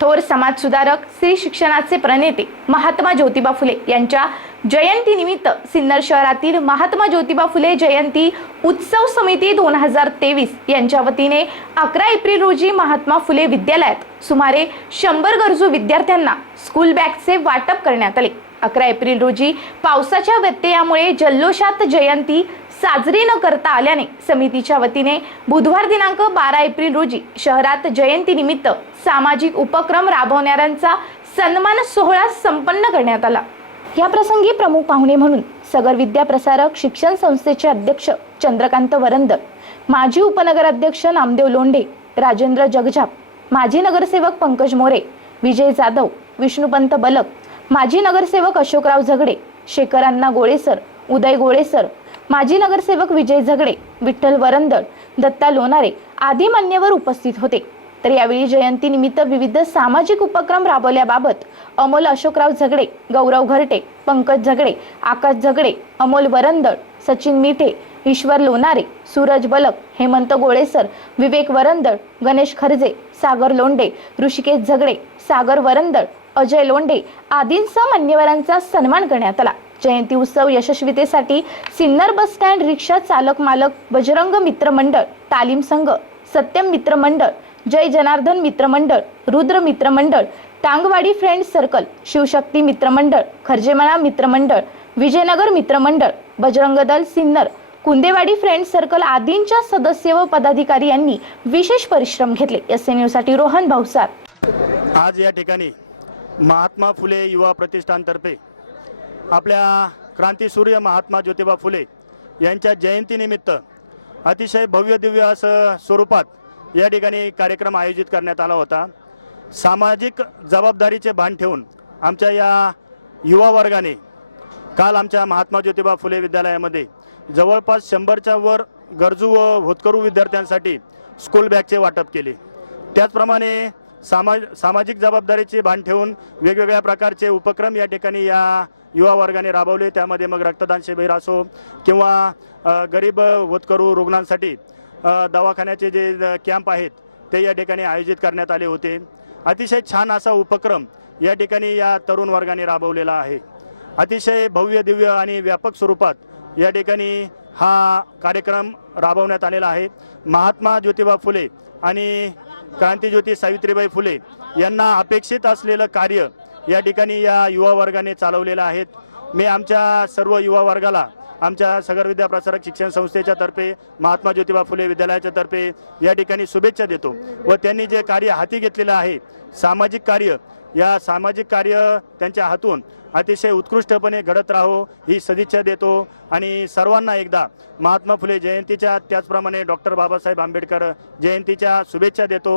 थोर समाजसुधारक स्त्री शिक्षणाचे प्रणेते महात्मा ज्योतिबा फुले यांच्या जयंतीनिमित्त सिन्नर शहरातील महात्मा ज्योतिबा फुले जयंती उत्सव समिती दोन हजार तेवीस यांच्या वतीने अकरा एप्रिल रोजी महात्मा फुले विद्यालयात सुमारे शंभर गरजू विद्यार्थ्यांना स्कूल बॅगचे वाटप करण्यात आले. अकरा एप्रिल रोजी पावसाच्या व्यत्ययामुळे जल्लोषात जयंती साजरी न करता आल्याने समितीच्या वतीने बुधवार दिनांक बारा एप्रिल रोजी शहरात जयंतीनिमित्त सामाजिक उपक्रम राबवणाऱ्यांचा सन्मान सोहळा संपन्न करण्यात आला. या प्रसंगी प्रमुख पाहुणे म्हणून सगर विद्या प्रसारक शिक्षण संस्थेचे अध्यक्ष चंद्रकांत वरंदर माजी उपनगराध्यक्ष नामदेव लोंढे राजेंद्र जगजाप माजी नगरसेवक पंकज मोरे विजय जाधव विष्णुपंत बलक माजी नगरसेवक अशोकराव झगडे शेखर अण्णा गोळेसर उदय गोळेसर माजी नगरसेवक विजय झगडे विठ्ठल वरंदळ दत्ता लोणारे आदी मान्यवर उपस्थित होते. तर यावेळी जयंतीनिमित्त विविध सामाजिक उपक्रम राबवल्याबाबत अमोल अशोकराव झगडे गौरव घरटे पंकज झगडे आकाश झगडे अमोल वरंदळ सचिन मिठे ईश्वर लोणारे सूरज बलक हेमंत गोळेसर विवेक वरंदळ गणेश खरजे सागर लोंडे ऋषिकेश झगडे सागर वरंदळ अजय लोंढे आदींसह मान्यवरांचा सन्मान करण्यात आला. जयंती उत्सव यशस्वीतेसाठी सिन्नर बस स्टँड रिक्षा चालक मालक बजरंग मित्र मंडळ तालीम संघ सत्यम मित्र मंडळ जय जनार्दन मित्रमंडळ रुद्र मित्रमंडळ टांगवाडी फ्रेंड सर्कल शिवशक्ती मित्रमंडळ खर्जेमळा मित्रमंडळ विजयनगर मित्रमंडळ बजरंग दल सिन्नर कुंदेवाडी फ्रेंड सर्कल आदींच्या सदस्य व पदाधिकारी यांनी विशेष परिश्रम घेतले. एस एनसाठी रोहन भाऊसार. आज या ठिकाणी महात्मा फुले युवा प्रतिष्ठानतर्फे आपल्या क्रांतीसूर्य महात्मा ज्योतिबा फुले यांच्या जयंतीनिमित्त अतिशय भव्य दिव्य असं स्वरूपात या ठिकाणी कार्यक्रम आयोजित करण्यात आला होता. सामाजिक जबाबदारीचे भान ठेवून आमच्या या युवा वर्गाने काल आमच्या महात्मा ज्योतिबा फुले विद्यालयामध्ये जवळपास शंभरच्या वर गरजू व होतकरू विद्यार्थ्यांसाठी स्कूल बॅगचे वाटप केले. त्याचप्रमाणे सामाज सामाजिक जबाबदारीचे भान ठेवून वेगवेगळ्या प्रकारचे उपक्रम या ठिकाणी या युवा वर्गाने राबवले. त्यामध्ये मग रक्तदान शिबिर असो किंवा गरीब होतकरू रुग्णांसाठी दवाखान्याचे जे कॅम्प आहेत ते या ठिकाणी आयोजित करण्यात आले होते. अतिशय छान असा उपक्रम या ठिकाणी या तरुण वर्गाने राबवलेला आहे. अतिशय भव्य दिव्य आणि व्यापक स्वरूपात या ठिकाणी हा कार्यक्रम राबवण्यात आलेला आहे. महात्मा ज्योतिबा फुले आणि क्रांतीज्योती सावित्रीबाई फुले यांना अपेक्षित असलेलं कार्य या ठिकाणी या युवा वर्गाने चालवलेलं आहेत मी आमच्या सर्व युवा वर्गाला आमच्या सगर विद्या प्रसारक शिक्षण संस्थेच्या तर्फे महात्मा ज्योतिबा फुले विद्यालयाच्या तर्फे या ठिकाणी शुभेच्छा देतो व त्यांनी जे कार्य हाती घेतलेलं आहे सामाजिक कार्य या सामाजिक कार्य त्यांच्या हातून अतिशय उत्कृष्टपणे घडत राहो ही सदिच्छा देतो आणि सर्वांना एकदा महात्मा फुले जयंतीच्या त्याचप्रमाणे डॉक्टर बाबासाहेब आंबेडकर जयंतीच्या शुभेच्छा देतो.